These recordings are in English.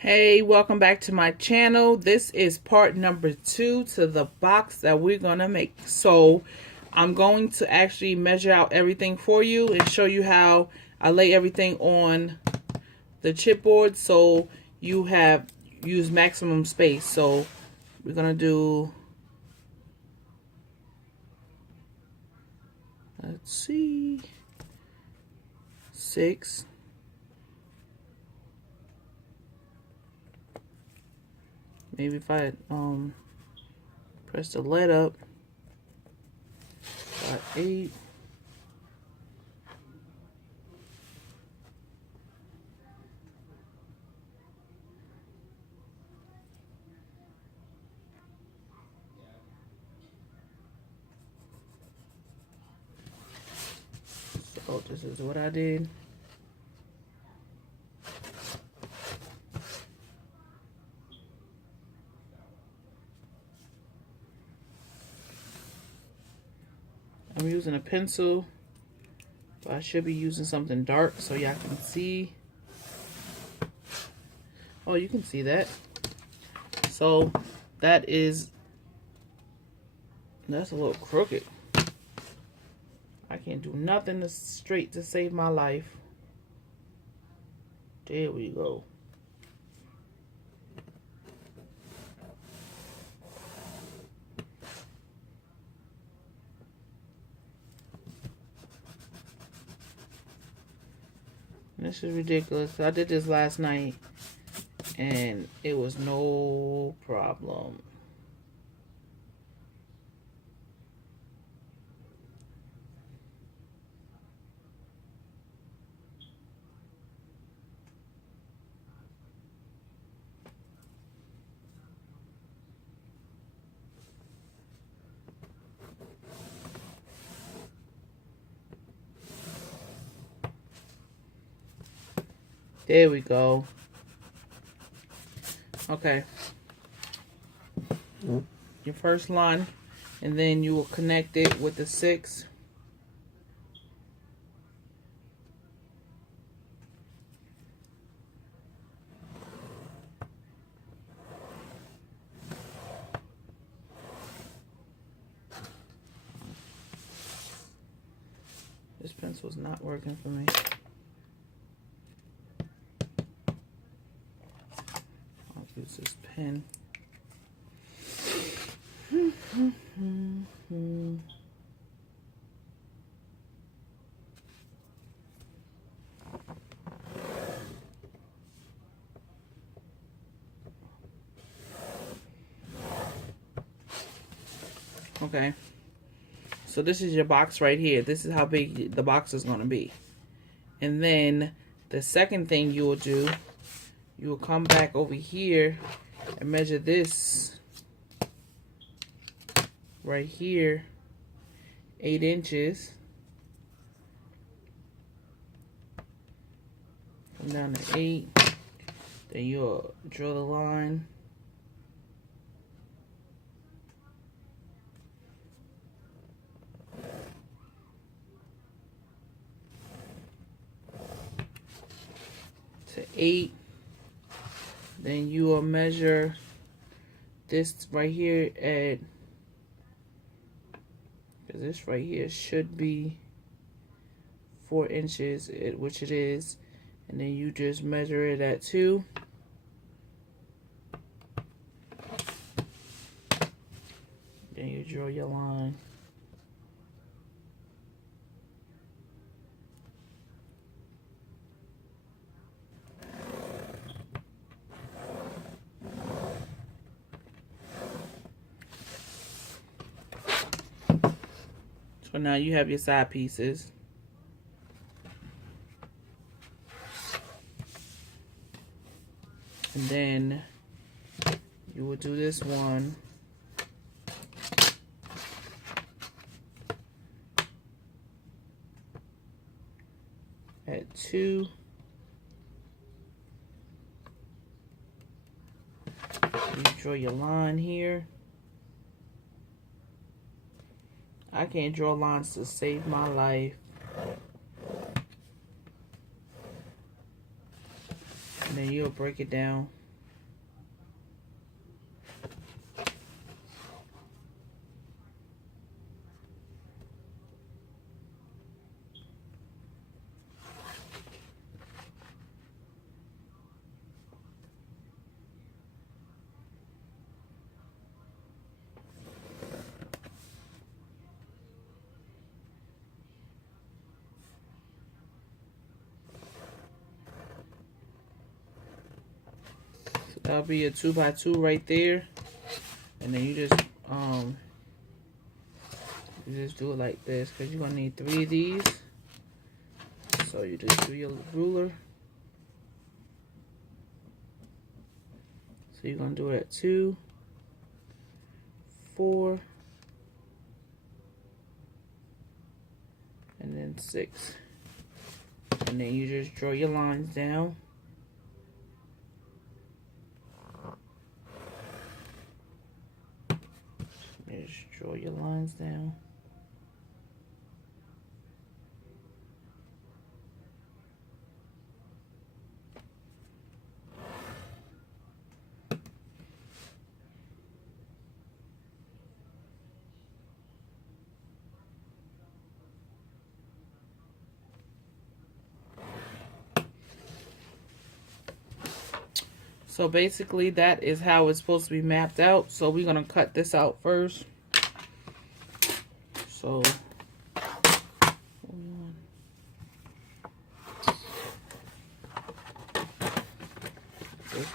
Hey, welcome back to my channel. This is part number 2 to the box that we're gonna make. So I'm going to actually measure out everything for you and show you how I lay everything on the chipboard so you have use maximum space. So we're gonna do, let's see, 6. Maybe if I press the lead up, 8. So this is what I did. I'm using a pencil, but I should be using something dark so y'all can see. Oh, you can see that. So that's a little crooked. I can't do nothing straight to save my life. There we go. This is ridiculous. I did this last night and it was no problem. There we go. Okay. Your first line, and then you will connect it with the 6. This pencil is not working for me. I'll use this pen. Okay. So this is your box right here. This is how big the box is going to be. And then the second thing you will do, you will come back over here and measure this right here, 8 inches. Come down to 8. Then you'll draw the line. To 8. Then you will measure this right here at, because this right here should be 4 inches, which it is. And then you just measure it at 2. Then you draw your line. So now you have your side pieces. And then you will do this one. At 2. You draw your line here. I can't draw lines to save my life. And then you'll break it down. That'll be a 2x2 right there. And then you just do it like this, because you're gonna need 3 of these. So you just do your ruler. So you're gonna do it at 2, 4, and then 6. And then you just draw your lines down. Just draw your lines down. So basically that is how it's supposed to be mapped out. So we're gonna cut this out first. So that's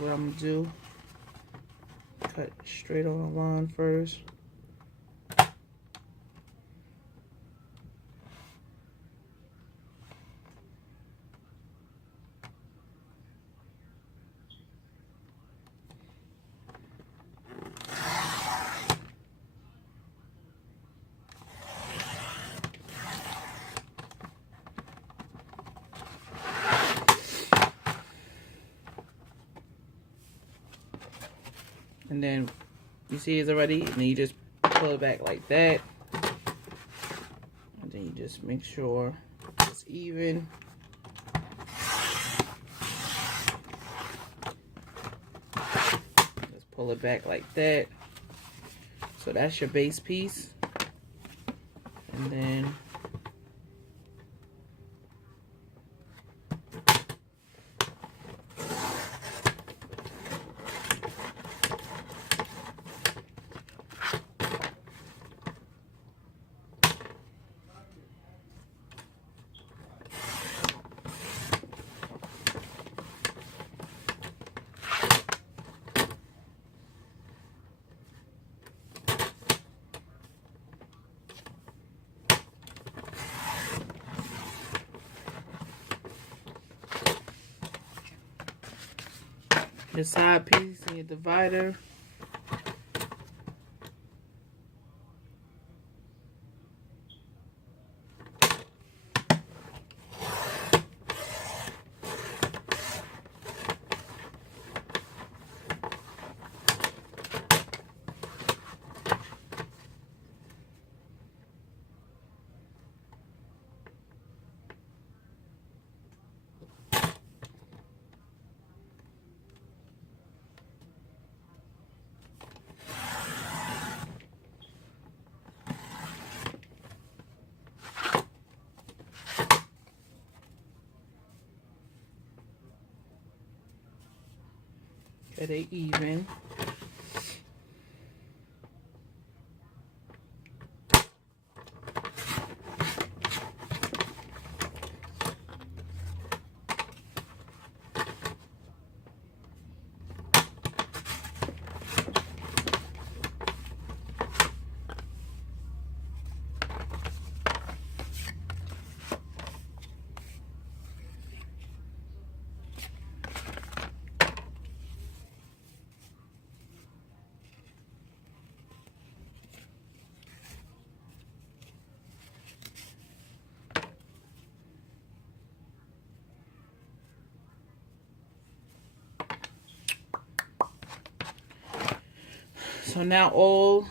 what I'm gonna do. Cut straight on the line first. And then you see it's already, and then you just pull it back like that. And then you just make sure it's even. Just pull it back like that. So that's your base piece. And then your side piece and your divider. At a even. So now all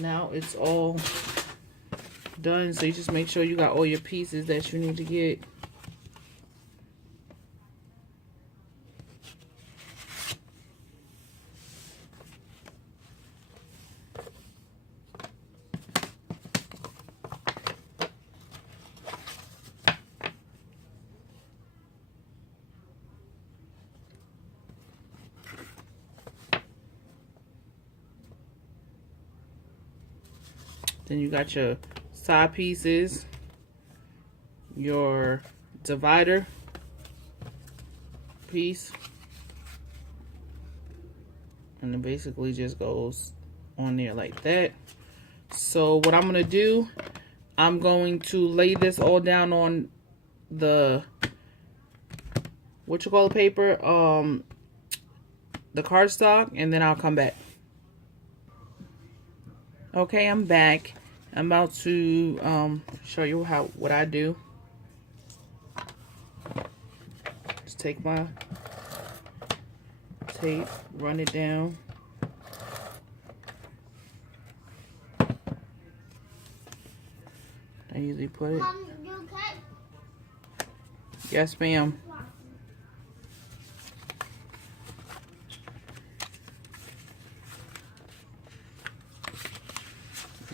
now it's all done. So you just make sure you got all your pieces that you need to get. Then you got your side pieces, your divider piece, and it basically just goes on there like that. So what I'm gonna do, I'm going to lay this all down on the paper, the cardstock, and then I'll come back. Okay, I'm back. I'm about to show you what I do. Just take my tape, run it down. I usually put it. Mom, you okay? Yes, ma'am.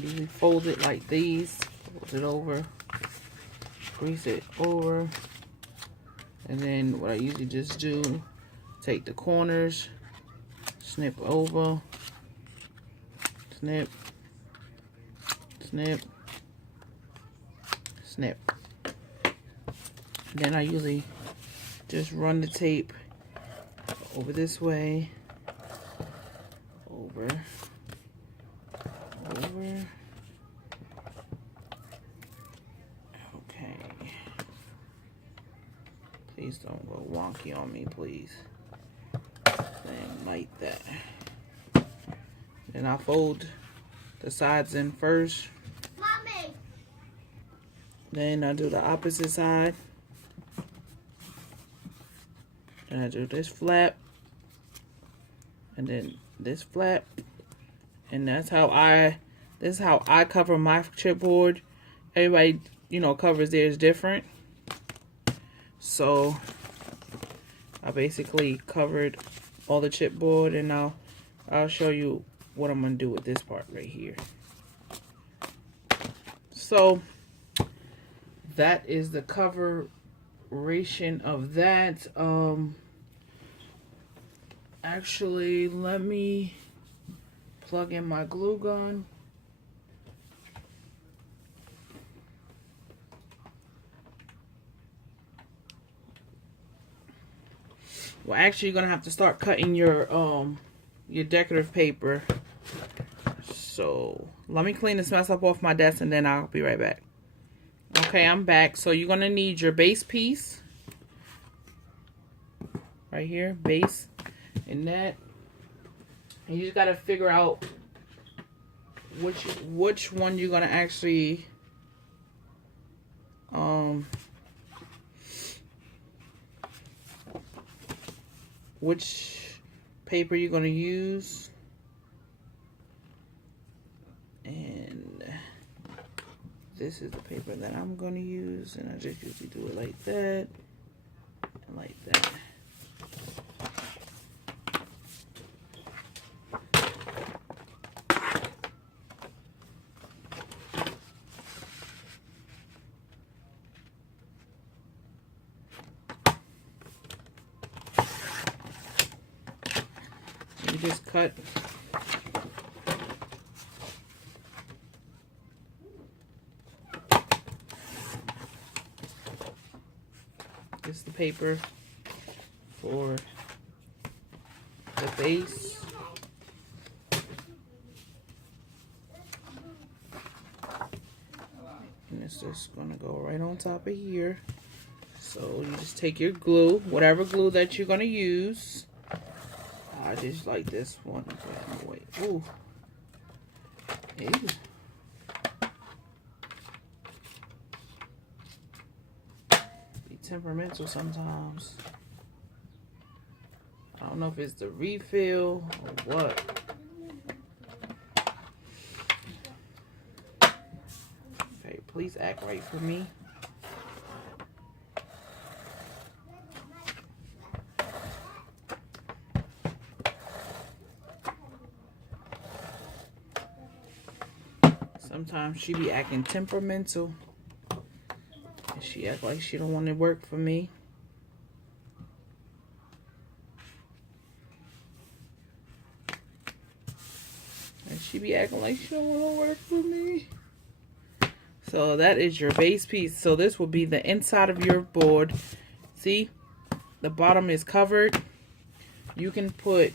Usually fold it like these. Fold it over. Crease it over. And then what I usually just do, take the corners, snip over, snip, snip, snip. Then I usually just run the tape over this way, over, over. Okay. Please don't go wonky on me, please. And like that. Then I fold the sides in first. Mommy. Then I do the opposite side. Then I do this flap. And then this flap. And this is how I cover my chipboard. Everybody, you know, covers theirs different. So I basically covered all the chipboard, and I'll show you what I'm gonna do with this part right here. So that is the coveration of that. Actually, let me plug in my glue gun. Well, actually, you're gonna have to start cutting your decorative paper. So let me clean this mess up off my desk, and then I'll be right back. Okay, I'm back. So you're gonna need your base piece right here, base, and that. And you just gotta figure out which one you're gonna actually which paper you're going to use. And this is the paper that I'm going to use, and I just usually do it like that and like that. You just cut this is the paper for the base. And it's just gonna go right on top of here. So you just take your glue, whatever glue that you're gonna use. I just like this one. Wait. Ooh. Ew. Be temperamental sometimes. I don't know if it's the refill or what. Okay, please act right for me. Sometimes she be acting temperamental. And she act like she don't want to work for me. And she be acting like she don't want to work for me. So that is your base piece. So this will be the inside of your board. See, the bottom is covered. You can put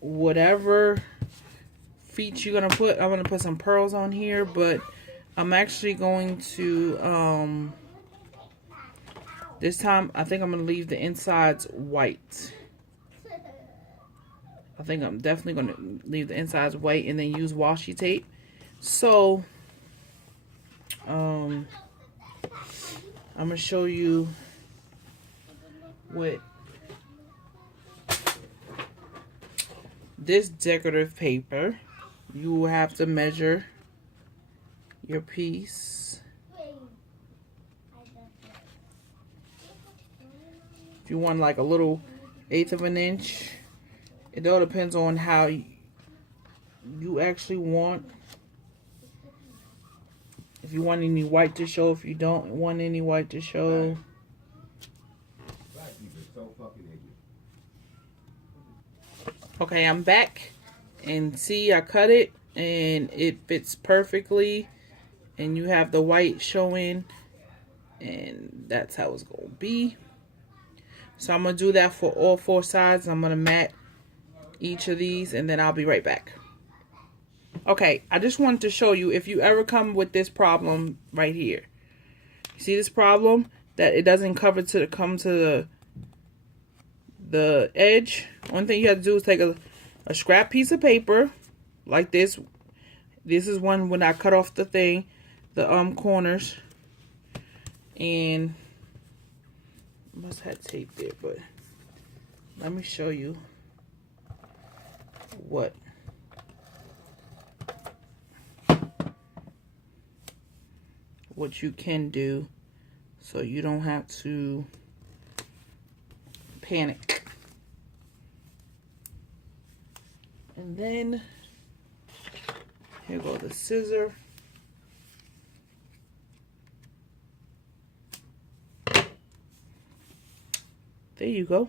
whatever feet you're gonna put. I'm gonna put some pearls on here, but I'm actually going to this time I think I'm gonna leave the insides white. I think I'm definitely gonna leave the insides white and then use washi tape. So I'm gonna show you with this decorative paper. You will have to measure your piece. If you want like a little 1/8 of an inch, it all depends on how you actually want. If you want any white to show, if you don't want any white to show. Okay, I'm back, and see, I cut it and it fits perfectly, and you have the white showing, and that's how it's gonna be. So I'm gonna do that for all 4 sides. I'm gonna mat each of these, and then I'll be right back. Okay, I just wanted to show you, if you ever come with this problem right here, see this problem that it doesn't come to the edge. One thing you have to do is take a scrap piece of paper like this. This is one when I cut off the thing, the corners, and I must have tape there, but let me show you what you can do so you don't have to panic. And then here go the scissor. There you go.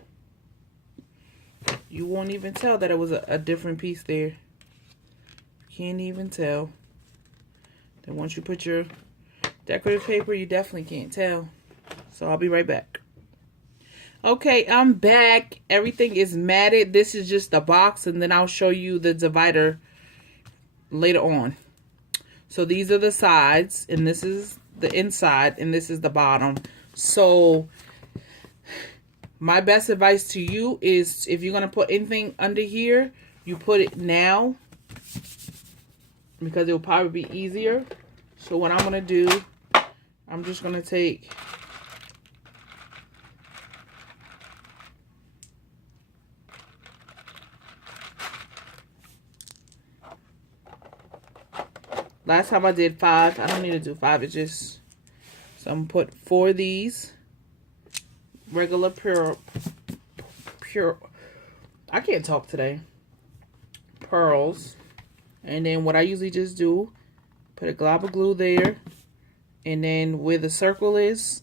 You won't even tell that it was a different piece there. You can't even tell. Then once you put your decorative paper, you definitely can't tell. So I'll be right back. Okay, I'm back. Everything is matted. This is just the box, and then I'll show you the divider later on. So these are the sides, and this is the inside, and this is the bottom. So my best advice to you is, if you're going to put anything under here, you put it now, because it will probably be easier. So what I'm going to do, I'm just going to take last time I did 5. I don't need to do 5. It's just, so I'm going to put 4 of these regular pure, I can't talk today, pearls. And then what I usually just do, put a glob of glue there, and then where the circle is,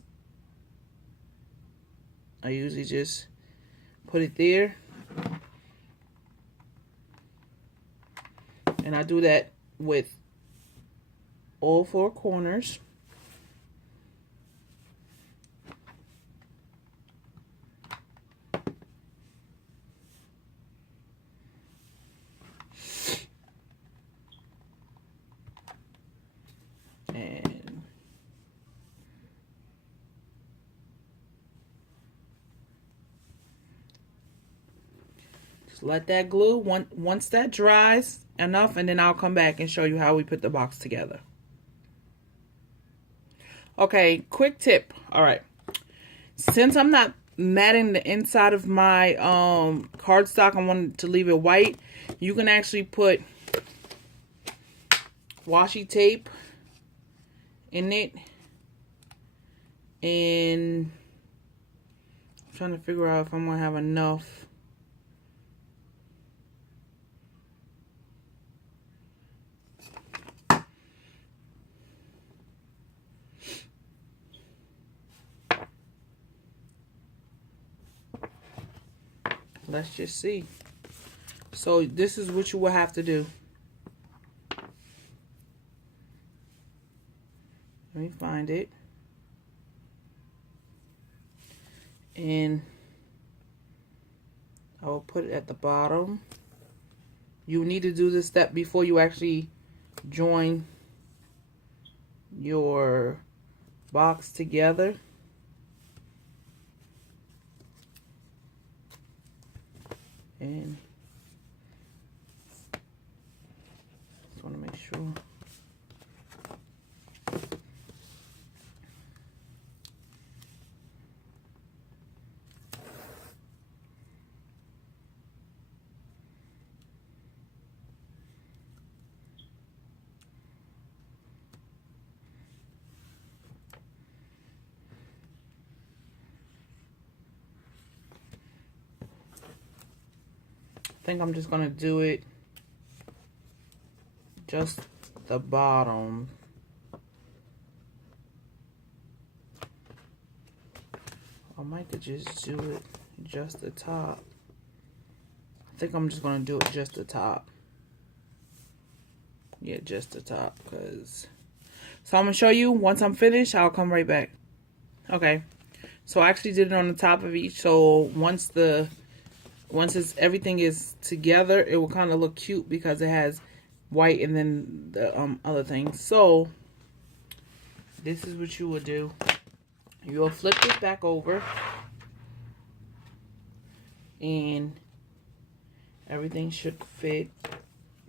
I usually just put it there. And I do that with all 4 corners. And just let that glue, once that dries enough, and then I'll come back and show you how we put the box together. Okay, quick tip. All right, since I'm not matting the inside of my cardstock, I wanted to leave it white. You can actually put washi tape in it, and I'm trying to figure out if I'm gonna have enough. Let's just see. So this is what you will have to do. Let me find it. And I will put it at the bottom. You need to do this step before you actually join your box together. And just want to make sure. I think I'm just gonna do it just the bottom. I might could just do it just the top. I think I'm just gonna do it just the top. Yeah, just the top, cause. So I'm gonna show you once I'm finished. I'll come right back. Okay. So I actually did it on the top of each. So once everything is together, it will kind of look cute because it has white and then the other thing. So this is what you will do. You'll flip this back over and everything should fit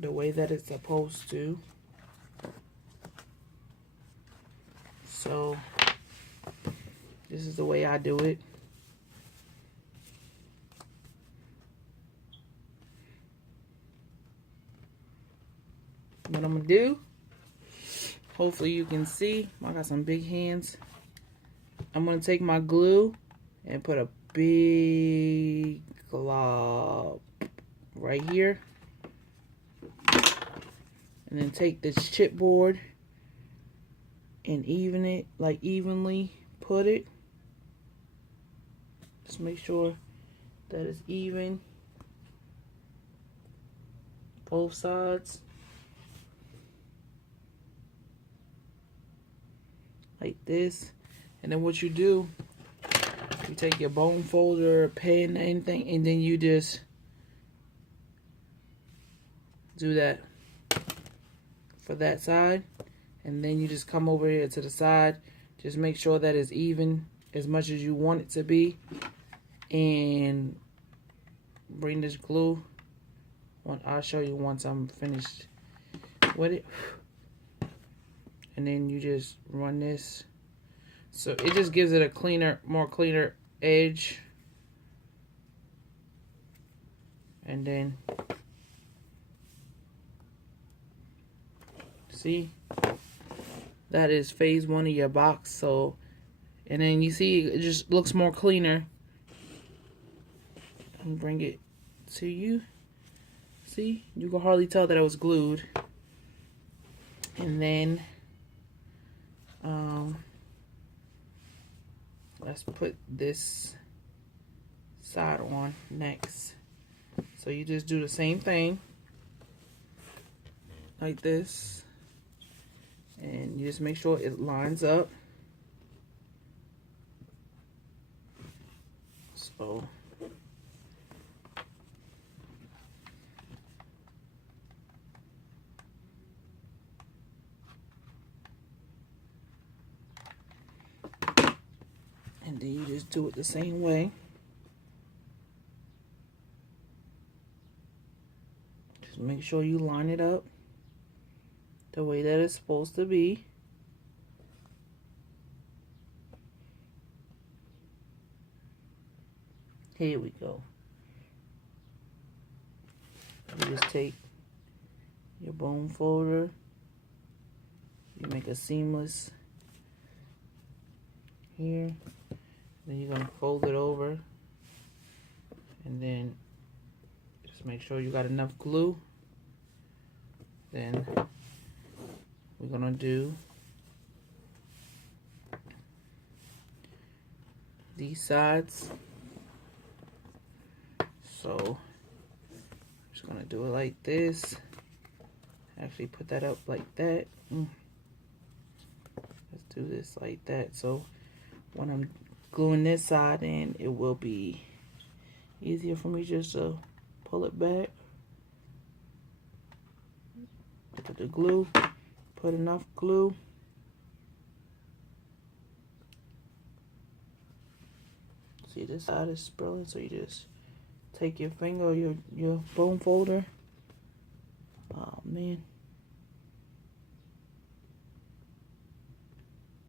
the way that it's supposed to. So this is the way I do it. What I'm gonna do, hopefully you can see, I got some big hands. I'm gonna take my glue and put a big glob right here. And then take this chipboard and even it, like evenly put it. Just make sure that it's even. Both sides. Like this. And then what you do, you take your bone folder, a pen, anything, and then you just do that for that side. And then you just come over here to the side. Just make sure that it's even as much as you want it to be. And bring this glue. I'll show you once I'm finished with it. And then you just run this. So it just gives it a cleaner, more cleaner edge. And then, see, that is phase 1 of your box. So, and then you see it just looks more cleaner. And bring it to you. See, you can hardly tell that it was glued. And then let's put this side on next. So you just do the same thing like this, and you just make sure it lines up. So and then you just do it the same way. Just make sure you line it up the way that it's supposed to be. Here we go. You just take your bone folder, you make a seamless here, then you're going to fold it over, and then just make sure you got enough glue. Then we're going to do these sides. So I'm just going to do it like this. Actually put that up like that. Let's do this like that. So when I'm gluing this side in, it will be easier for me just to pull it back. Put the glue, put enough glue. See, this side is spilling, so you just take your finger or your bone folder. Oh man.